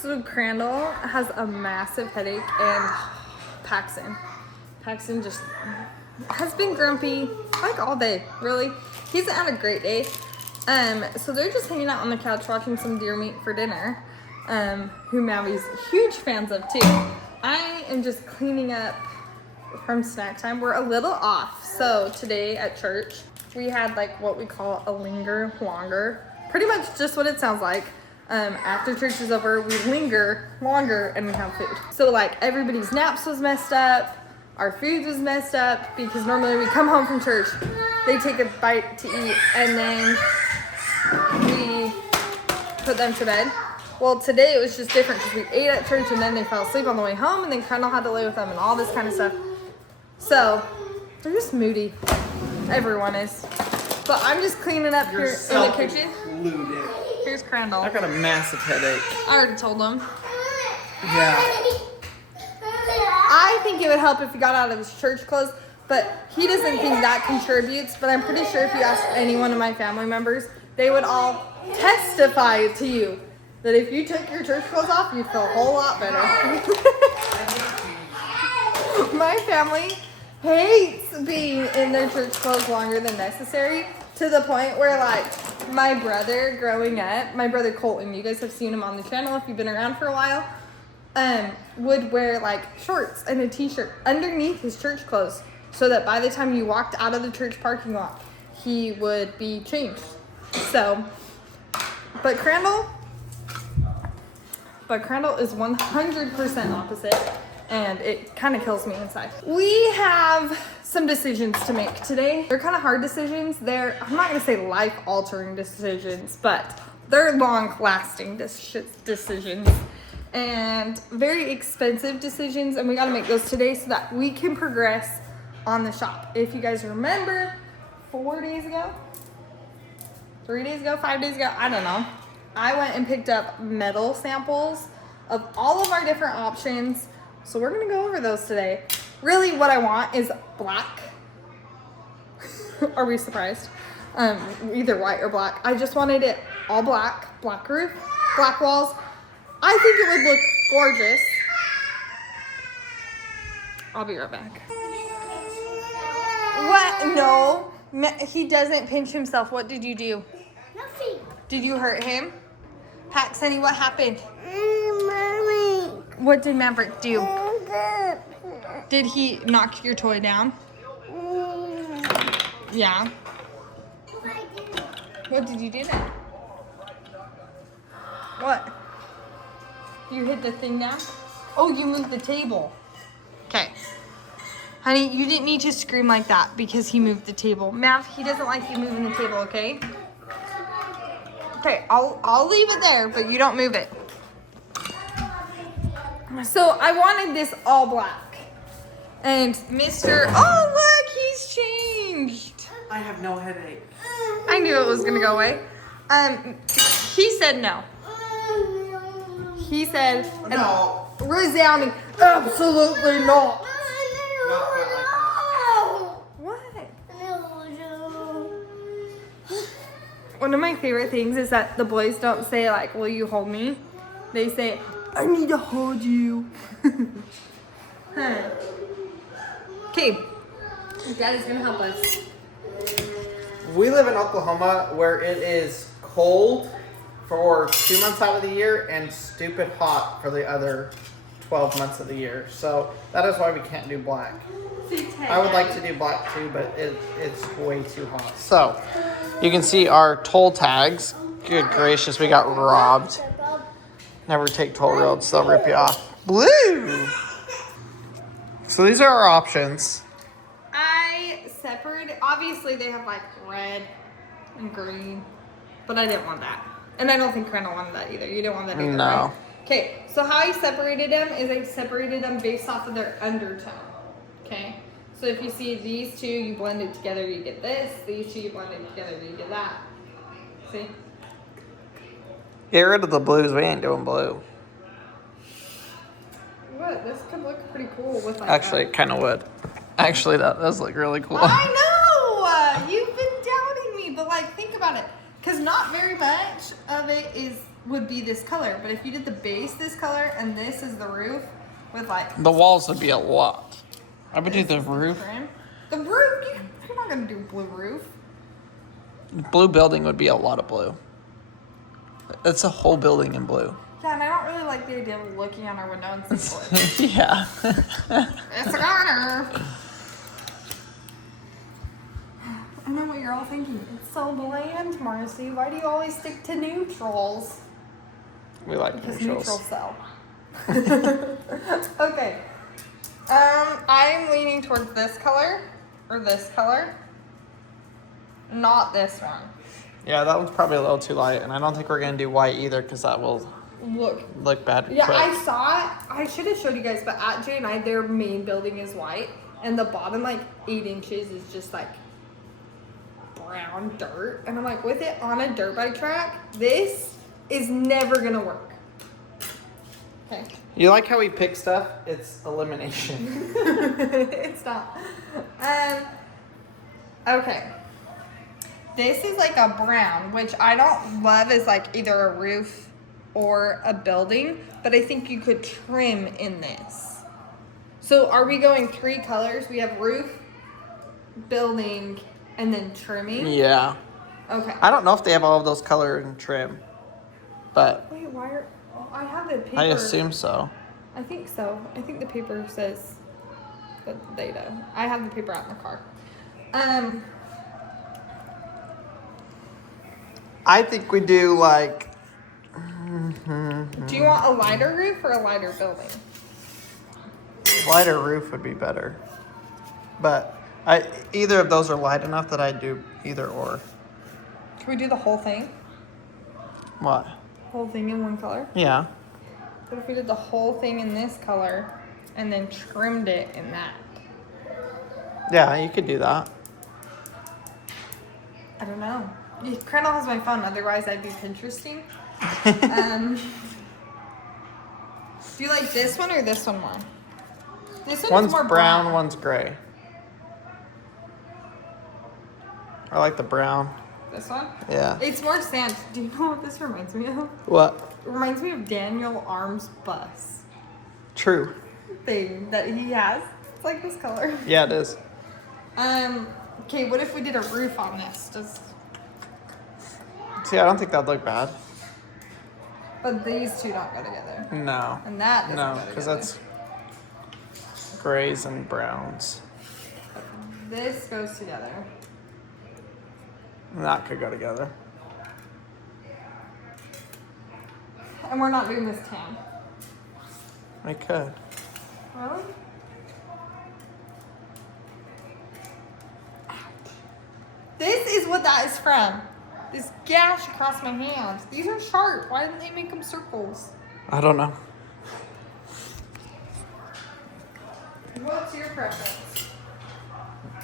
So Crandall has a massive headache, and Paxton just has been grumpy like all day, really. He hasn't had a great day. So they're just hanging out on the couch watching some deer meat for dinner, who Mavi's huge fans of too. I am just cleaning up from snack time. We're a little off. So today at church, we had like what we call a linger longer. Pretty much just what it sounds like. After church is over, we linger longer and we have food. So like everybody's naps was messed up. Our food was messed up because normally we come home from church, they take a bite to eat, and then we put them to bed. Well, today it was just different because we ate at church and then they fell asleep on the way home, and then Kendall had to lay with them and all this kind of stuff. So they're just moody. Everyone is. But I'm just cleaning up here in the kitchen. Here's Crandall. I've got a massive headache. I already told him. Yeah. I think it would help if he got out of his church clothes, but he doesn't think that contributes. But I'm pretty sure if you ask any one of my family members, they would all testify to you that if you took your church clothes off, you'd feel a whole lot better. My family hates being in their church clothes longer than necessary, to the point where like my brother growing up, my brother Colton, you guys have seen him on the channel if you've been around for a while, would wear like shorts and a t-shirt underneath his church clothes so that by the time you walked out of the church parking lot, he would be changed. So, but Crandall is 100% opposite, and it kind of kills me inside. We have some decisions to make today. They're kind of hard decisions. I'm not gonna say life-altering decisions, but they're long-lasting decisions and very expensive decisions, and we gotta make those today so that we can progress on the shop. If you guys remember, 4 days ago, 3 days ago, 5 days ago, I don't know, I went and picked up metal samples of all of our different options. So we're gonna go over those today. Really what I want is black. Are we surprised? Either white or black. I just wanted it all black, black roof, black walls. I think it would look gorgeous. I'll be right back. What? No, he doesn't pinch himself. What did you do? Nothing. Did you hurt him? Pax, honey, what happened? Mommy. What did Maverick do? Did he knock your toy down? Yeah. What did you do then? What? You hit the thing down? Oh, you moved the table. Okay. Honey, you didn't need to scream like that because he moved the table. Mav, he doesn't like you moving the table, okay? Okay, I'll leave it there, but you don't move it. So I wanted this all black. And oh look, he's changed. I have no headache. I knew it was gonna go away. He said no. He said No. Resounding, absolutely not. What? One of my favorite things is that the boys don't say like, will you hold me? They say, I need to hold you. Okay, Daddy's gonna help us. We live in Oklahoma where it is cold for 2 months out of the year and stupid hot for the other 12 months of the year. So that is why we can't do black. I would like to do black too, but it's way too hot. So you can see our toll tags. Good gracious, we got robbed. Never take toll roads, they'll rip you off. Blue! So these are our options. I separated, obviously they have like red and green, but I didn't want that. And I don't think Crandall wanted that either. You didn't want that either, No. right? Okay, so how I separated them is I separated them based off of their undertone. Okay, so if you see these two, you blend it together, you get this. These two, you blend it together, you get that. See? Get rid of the blues, we ain't doing blue. What? This could look pretty cool with like Actually, it kind of would. Actually, that does look really cool. I know! You've been doubting me, but like, think about it. Because not very much of it is would be this color. But if you did the base this color and this is the roof with like The walls would be a lot. I would do the this is roof. trim. The roof, you're not gonna do blue roof. Blue building would be a lot of blue. It's a whole building in blue. Yeah, and I don't really like the idea of looking out our window and seeing blue. Yeah. It's a goner. I know what you're all thinking. It's so bland, Marcy. Why do you always stick to neutrals? We like Because neutrals. neutrals sell. Okay. I'm leaning towards this color or this color. Not this one. Yeah, that one's probably a little too light, and I don't think we're gonna do white either because that will look bad. Yeah, quick. I saw it. I should have showed you guys, but at J&I, their main building is white, and the bottom like 8 inches is just like brown dirt. And I'm like, with it on a dirt bike track, this is never gonna work. Okay. You like how we pick stuff? It's elimination. It's not. Okay. This is like a brown, which I don't love as like either a roof or a building, but I think you could trim in this. So are we going 3 colors? We have roof, building, and then trimming? Yeah. Okay. I don't know if they have all of those color and trim, but Wait, why are... Oh, I have the paper. I assume so. I think so. I think the paper says that they do. I have the paper out in the car. I think we do like. Do you want a lighter roof or a lighter building? Lighter roof would be better, but either of those are light enough that I do either or. Can we do the whole thing? What? Whole thing in one color? Yeah. What if we did the whole thing in this color and then trimmed it in that? Yeah, you could do that. I don't know. Crandall has my phone, otherwise I'd be Pinteresting. Do you like this one or this one more? This One's more brown, one's gray. I like the brown. This one? Yeah. It's more sand. Do you know what this reminds me of? What? It reminds me of Daniel Arm's bus True. thing that he has. It's like this color. Yeah, it is. Okay, what if we did a roof on this? See, I don't think that'd look bad. But these two don't go together. No. And that doesn't No, go because together. that's grays and browns. This goes together. And that could go together. And we're not doing this tan. We could. Really? This is what that is from. This gash across my hands. These are sharp. Why didn't they make them circles? I don't know. What's your preference?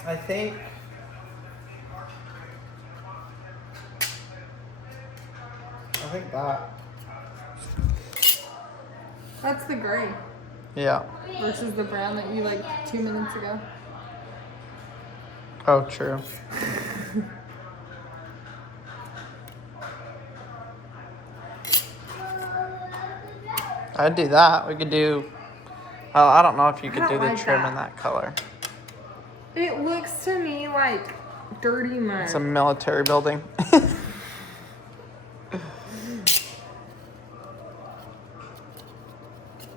I think that. That's the gray Yeah. versus the brown that you like 2 minutes ago. Oh, true. I'd do that. We could do. Oh, I don't know if you could I do don't the like trim that. in that color. It looks to me like dirty mud. It's a military building.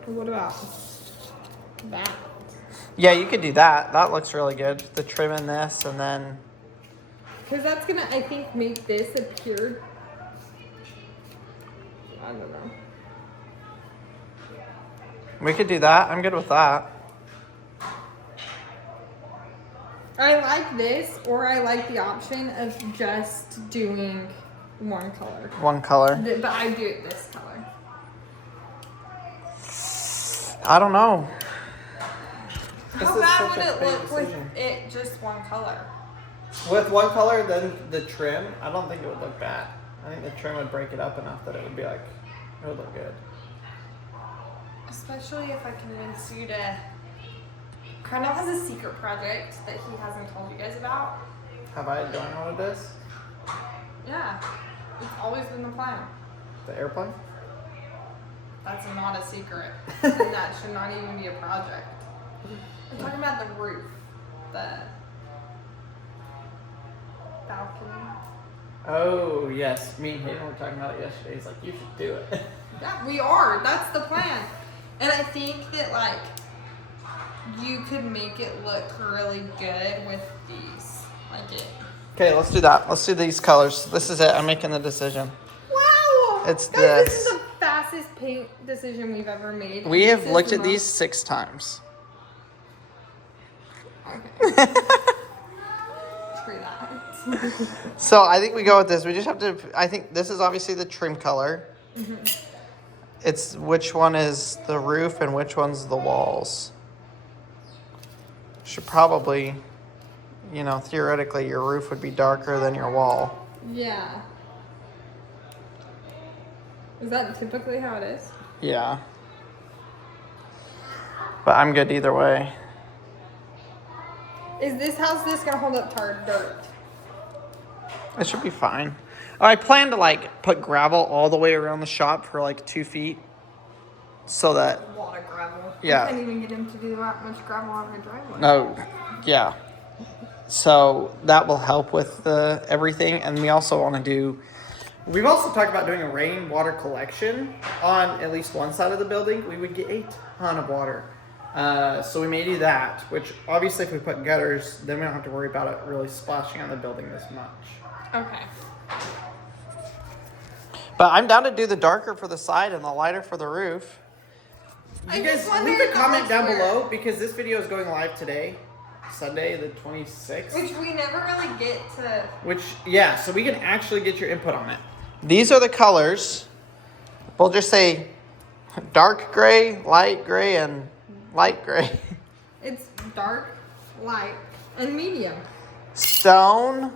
What about that? Yeah, you could do that. That looks really good. The trim in this, and then Because that's gonna, I think, make this appear. I don't know. we could do that. I'm good with that. I like this, or I like the option of just doing one color. One color. But I do it this color. I don't know. How bad would it look with it just one color? With one color, then the trim, I don't think it would look bad. I think the trim would break it up enough that it would be like, it would look good. Especially if I convince you to. Carnell has a secret project that he hasn't told you guys about. Have I? Do I know what it is? Yeah, it's always been the plan. The airplane? That's not a secret. And that should not even be a project. I'm talking about the roof. The balcony. Oh, yes. Me and Hayden were talking about it yesterday. He's like, you should do it. Yeah, we are. That's the plan. And I think that, like, you could make it look really good with these. Like it. Okay, let's do that. Let's do these colors. This is it. I'm making the decision. Wow! It's Guys, this. This is the fastest paint decision we've ever made. We have This looked is at these 6 times. Okay. Screw that. So I think we go with this. We just have to, I think this is obviously the trim color. Mm-hmm. It's which one is the roof and which one's the walls. Should probably, you know, theoretically your roof would be darker than your wall. Yeah. Is that typically how it is? Yeah. But I'm good either way. How's this gonna hold up to our dirt? It should be fine. Oh, I plan to like put gravel all the way around the shop for like 2 feet. So that, A lot of gravel. Yeah. I can't even get him to do that much gravel on my driveway. no, yeah. So that will help with everything. And we also want to do, we've also talked about doing a rainwater collection on at least one side of the building. We would get a ton of water. So we may do that, which obviously if we put gutters, then we don't have to worry about it really splashing on the building this much. Okay. But I'm down to do the darker for the side and the lighter for the roof. You guys leave a comment down below because this video is going live today, Sunday the 26th. Which we never really get to. Yeah, so we can actually get your input on it. These are the colors. We'll just say dark gray, and light gray. It's dark, light, and medium. Stone,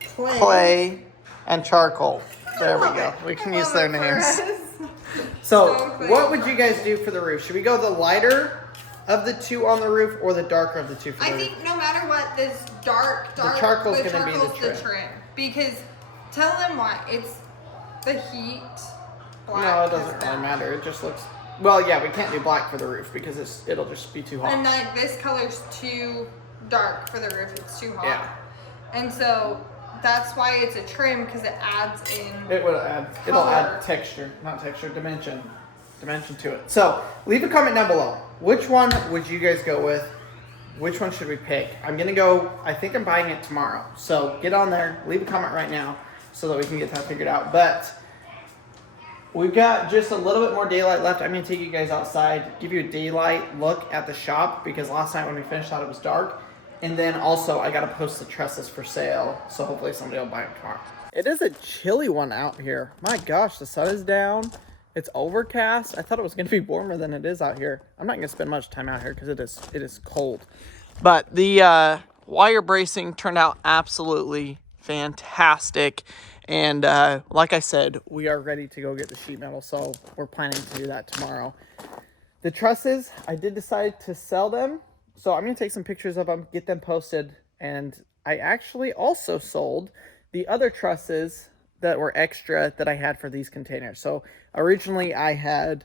clay, and charcoal. There we go. We can use their names. So, what would you guys do for the roof? Should we go the lighter of the 2 on the roof or the darker of the 2 for the roof? I think no matter what, this dark, The charcoal's gonna be the charcoal's trim. Because tell them why. It's the heat. Black No, it doesn't is really bad. matter. It just looks. Well, yeah, we can't do black for the roof because it'll just be too hot. And like this color's too dark for the roof. It's too hot. Yeah. And so that's why it's a trim because it adds in. It'll add texture, not texture, dimension to it. So leave a comment down below. Which one would you guys go with? Which one should we pick? I'm gonna go. I think I'm buying it tomorrow. So get on there, leave a comment right now, so that we can get that figured out. But we've got just a little bit more daylight left. I'm gonna take you guys outside, give you a daylight look at the shop because last night when we finished out it was dark. And then also I gotta post the trusses for sale, so hopefully somebody will buy them tomorrow. It is a chilly one out here. My gosh, the sun is down. It's overcast. I thought it was gonna be warmer than it is out here. I'm not gonna spend much time out here because it is cold. But the wire bracing turned out absolutely fantastic. And like I said, we are ready to go get the sheet metal, so we're planning to do that tomorrow. The trusses, I did decide to sell them. So I'm going to take some pictures of them, get them posted, and I actually also sold the other trusses that were extra that I had for these containers. So originally I had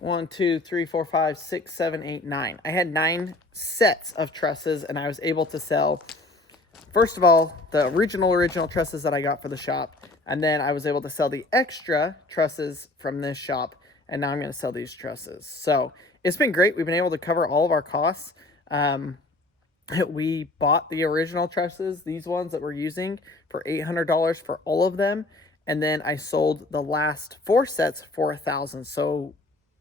1, 2, 3, 4, 5, 6, 7, 8, 9. I had 9 sets of trusses, and I was able to sell, first of all, the original trusses that I got for the shop, and then I was able to sell the extra trusses from this shop, and now I'm going to sell these trusses. So it's been great. We've been able to cover all of our costs. We bought the original trusses, these ones that we're using, for $800 for all of them. And then I sold the last 4 sets for $1,000. So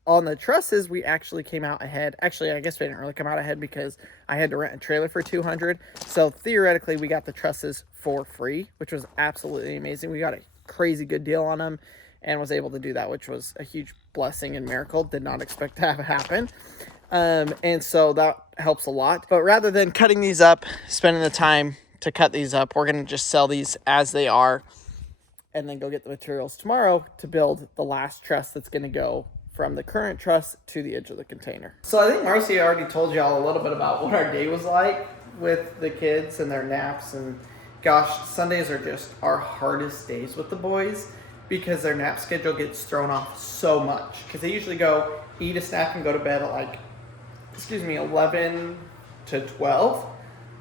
on the trusses, we actually came out ahead. Actually, I guess we didn't really come out ahead because I had to rent a trailer for $200. So theoretically, we got the trusses for free, which was absolutely amazing. We got a crazy good deal on them and was able to do that, which was a huge blessing and miracle. Did not expect to have it happen. And so that helps a lot. But rather than cutting these up, spending the time to cut these up, we're going to just sell these as they are and then go get the materials tomorrow to build the last truss that's going to go from the current truss to the edge of the container. So I think Marcy already told y'all a little bit about what our day was like with the kids and their naps. And gosh, Sundays are just our hardest days with the boys. because their nap schedule gets thrown off so much. Because they usually go eat a snack and go to bed at like, 11 to 12.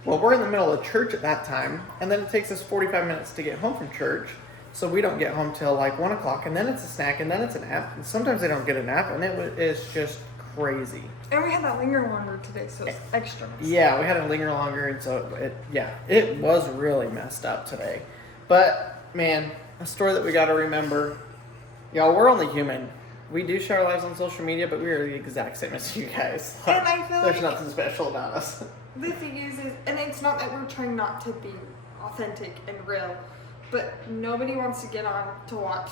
Well, we're in the middle of church at that time, and then it takes us 45 minutes to get home from church. So we don't get home till like 1 o'clock, and then it's a snack, and then it's a nap. And sometimes they don't get a nap, and it's just crazy. And we had that linger longer today, so it's extra messed Yeah, we had to linger longer, and so it was really messed up today. But man, a story that we got to remember, y'all, we're only human. We do share our lives on social media, but we are the exact same as you guys. And I feel there's like nothing special about us. the thing is, and it's not that we're trying not to be authentic and real, but nobody wants to get on to watch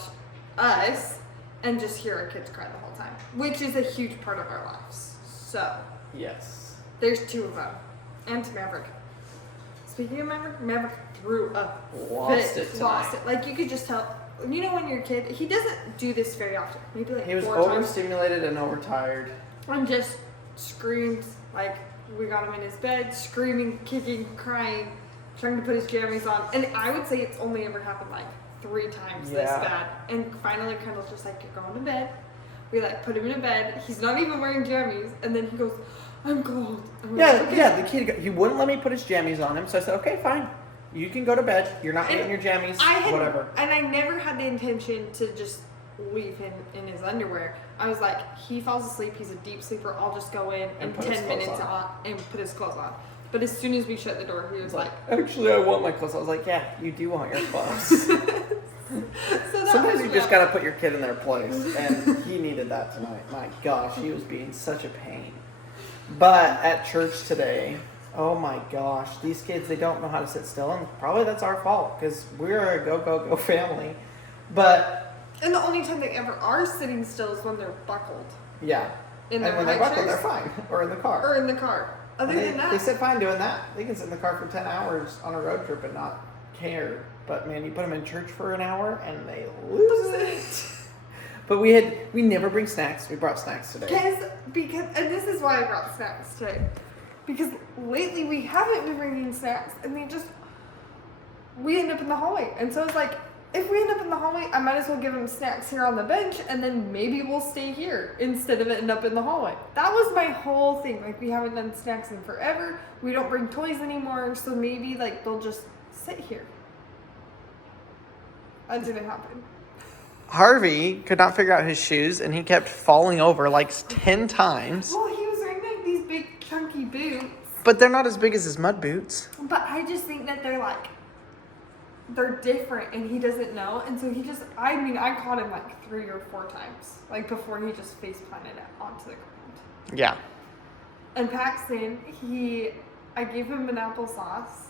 us and just hear our kids cry the whole time, which is a huge part of our lives. So Yes. there's 2 of them, and Maverick. Speaking of Maverick threw a Lost fit. it tonight. Lost it. Like you could just tell. You know when you're a kid, he doesn't do this very often. Maybe like He was 4 times. overstimulated and overtired. And just screams, like we got him in his bed, screaming, kicking, crying, trying to put his jammies on. And I would say it's only ever happened like 3 times this Yeah. bad. And finally Kendall's just like, you're going to bed. We like put him in a bed. He's not even wearing jammies. And then he goes, I'm cold. And we're like, okay. Yeah, the kid, he wouldn't let me put his jammies on him, so I said, okay, fine. You can go to bed. You're not getting your jammies, whatever. And I never had the intention to just leave him in his underwear. I was like, he falls asleep, he's a deep sleeper, I'll just go in And in put his 10 clothes minutes on. and put his clothes on. But as soon as we shut the door, he was like, actually, I want my clothes. I was like, yeah, you do want your clothes. so that Sometimes was you just rough. gotta put your kid in their place, and he needed that tonight. My gosh, he was being such a pain. But at church today, oh my gosh, these kids, they don't know how to sit still, and probably that's our fault, because we're a go family. But, And the only time they ever are sitting still is when they're buckled. yeah. In And their when they're high buckled, chairs. they're fine. Or in the car. Or in the car. Other And than that. they sit fine doing that. They can sit in the car for 10 hours on a road trip and not care. But man, you put them in church for an hour and they lose it. But we never bring snacks. We brought snacks today. Because and this is why I brought snacks today. Because lately we haven't been bringing snacks and we end up in the hallway. And so it's like, if we end up in the hallway, I might as well give them snacks here on the bench and then maybe we'll stay here instead of end up in the hallway. That was my whole thing. Like we haven't done snacks in forever. We don't bring toys anymore. So maybe like they'll just sit here. That didn't happen. Harvey could not figure out his shoes and he kept falling over like 10 times. Well, he was wearing like these big chunky boots. But they're not as big as his mud boots. But I just think that they're different and he doesn't know. And so I caught him like 3 or 4 times. Like before he just face planted onto the ground. Yeah. And Paxton, I gave him an applesauce.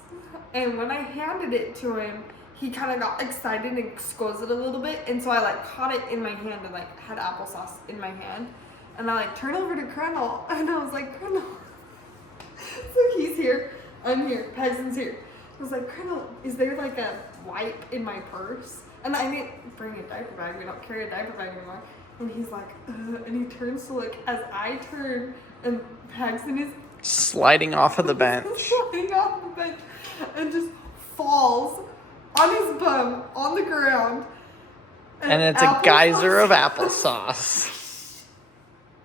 And when I handed it to him, he kind of got excited and squeezed it a little bit. And so I like caught it in my hand and like had applesauce in my hand. And I like turned over to Crennel and I was like, Crennel. So he's here, I'm here, Paxton's here. I was like, Crennel, is there like a wipe in my purse? And I didn't bring a diaper bag. We don't carry a diaper bag anymore. And he's like, and he turns to look as I turn, and Paxton is Sliding off of the bench. sliding off the bench and just falls on his bum on the ground. And it's a geyser of applesauce.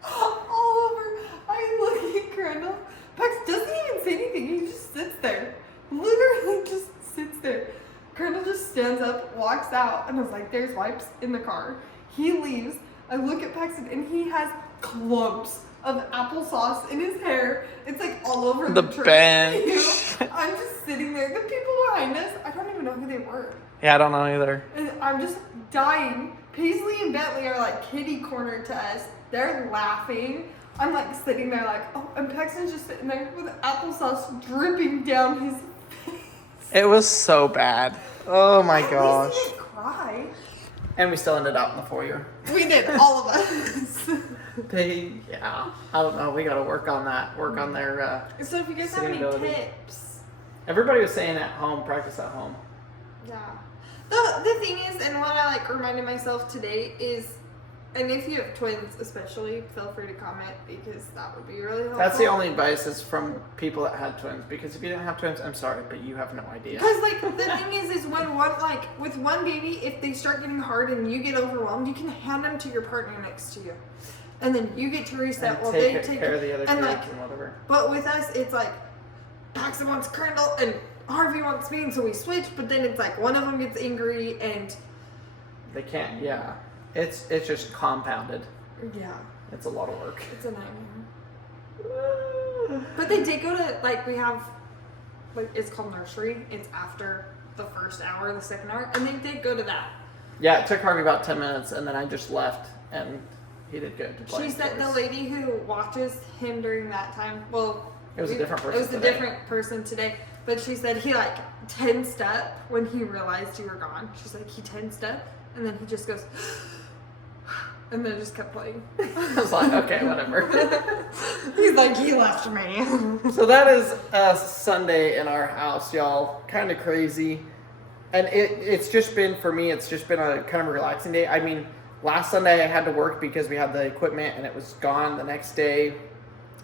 all over. I look at Crandall. Pax doesn't even say anything. He just sits there. Literally just sits there. Crandall just stands up, walks out, and I was like, there's wipes in the car. He leaves. I look at Paxton, and he has clumps of applesauce in his hair. It's like all over The tray. bench. I'm just sitting there. The people behind us, I don't even know who they were. Yeah, I don't know either. And I'm just dying. Paisley and Bentley are like kitty cornered to us. They're laughing. I'm like sitting there like, oh, and Paxton's just sitting there with applesauce dripping down his face. It was so bad. Oh my At gosh. least he didn't cry. And we still ended up in the foyer. We did, all of us. Yeah, I don't know. We got to work on that. Work on their. So if you guys have any Sitting ability. tips. Everybody was saying at home, practice at home. Yeah. The thing is, and what I like reminded myself today is And if you have twins, especially, feel free to comment because that would be really helpful. That's the only advice is from people that had twins. Because if you didn't have twins, I'm sorry, but you have no idea. Because like the thing is when one with one baby, if they start getting hard and you get overwhelmed, you can hand them to your partner next to you, and then you get to reset And while take they take care of the other and kids like. and whatever. But with us, it's like Paxton wants Crandall and Harvey wants me, and so we switch. But then it's like one of them gets angry and They can't. Yeah, it's just compounded. yeah, It's a lot of work. it's a nightmare. But they did go to we have it's called nursery. It's after the first hour, the second hour, and they did go to that. Yeah, it took Harvey about 10 minutes, and then I just left, and he did good to play. She said the lady who watches him during that time. Well, It was a different person It was a today. different person today, but she said he tensed up when he realized you were gone. She's like he tensed up, and then he just goes, and then just kept playing. I was like, okay, whatever. He's like he left me. So that is Sunday in our house, y'all. Kind of crazy. And it's just been, for me, it's just been a kind of a relaxing day. I mean, last Sunday I had to work because we had the equipment and it was gone the next day.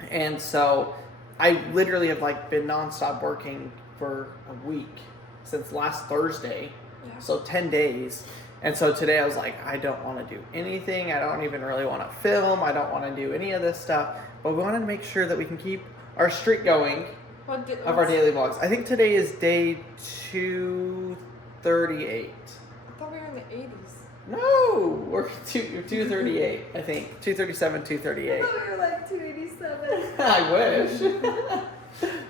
And so I literally have been nonstop working for a week since last Thursday. Yeah. So 10 days. And so today I was like, I don't want to do anything. I don't even really want to film. I don't want to do any of this stuff. But we wanted to make sure that we can keep our streak going of our daily vlogs. I think today is day 238. I thought we were in the 80s. No, we're 238, I think. 237, 238. I thought we were 287. I wish.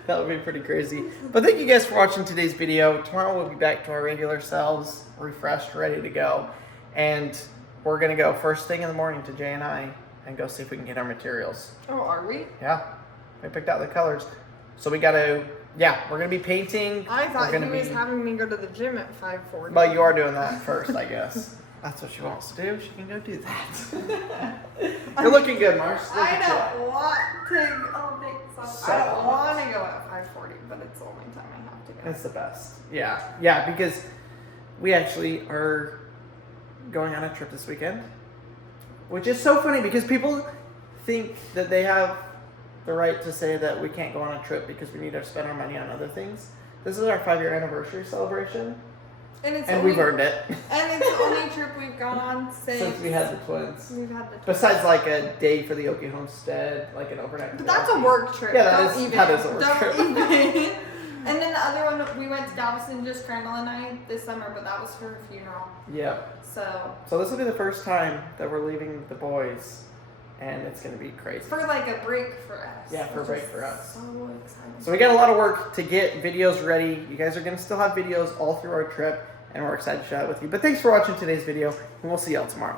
That would be pretty crazy. But thank you guys for watching today's video. Tomorrow we'll be back to our regular selves, refreshed, ready to go. And we're going to go first thing in the morning to Jay and I and go see if we can get our materials. Oh, are we? Yeah, we picked out the colors. So we got to, we're going to be painting. I thought he We're gonna was having me go to the gym at 5:40. But you are doing that first, I guess. That's what she wants to do. She can go do that. You're looking good, Mars. Look I at you. don't want to. Oh, thanks. I don't want to go at 5:40, but it's the only time I have to go. It's the best. Yeah, because we actually are going on a trip this weekend, which is so funny because people think that they have the right to say that we can't go on a trip because we need to spend our money on other things. This is our 5-year anniversary celebration, and we've earned it. And it's the only trip we've gone on since we had the twins. We've had the twins. Besides a day for the Okie homestead, an overnight. But that's a work trip. Yeah, that is a work trip. Even. And then the other one, we went to Galveston, just Crandall and I, this summer, but that was for her funeral. Yep. So this will be the first time that we're leaving the boys, and it's going to be crazy. for a break for us. Yeah, for a break for us. So exciting. So we got a lot of work to get videos ready. You guys are going to still have videos all through our trip, and we're excited to share it with you. But thanks for watching today's video, and we'll see y'all tomorrow.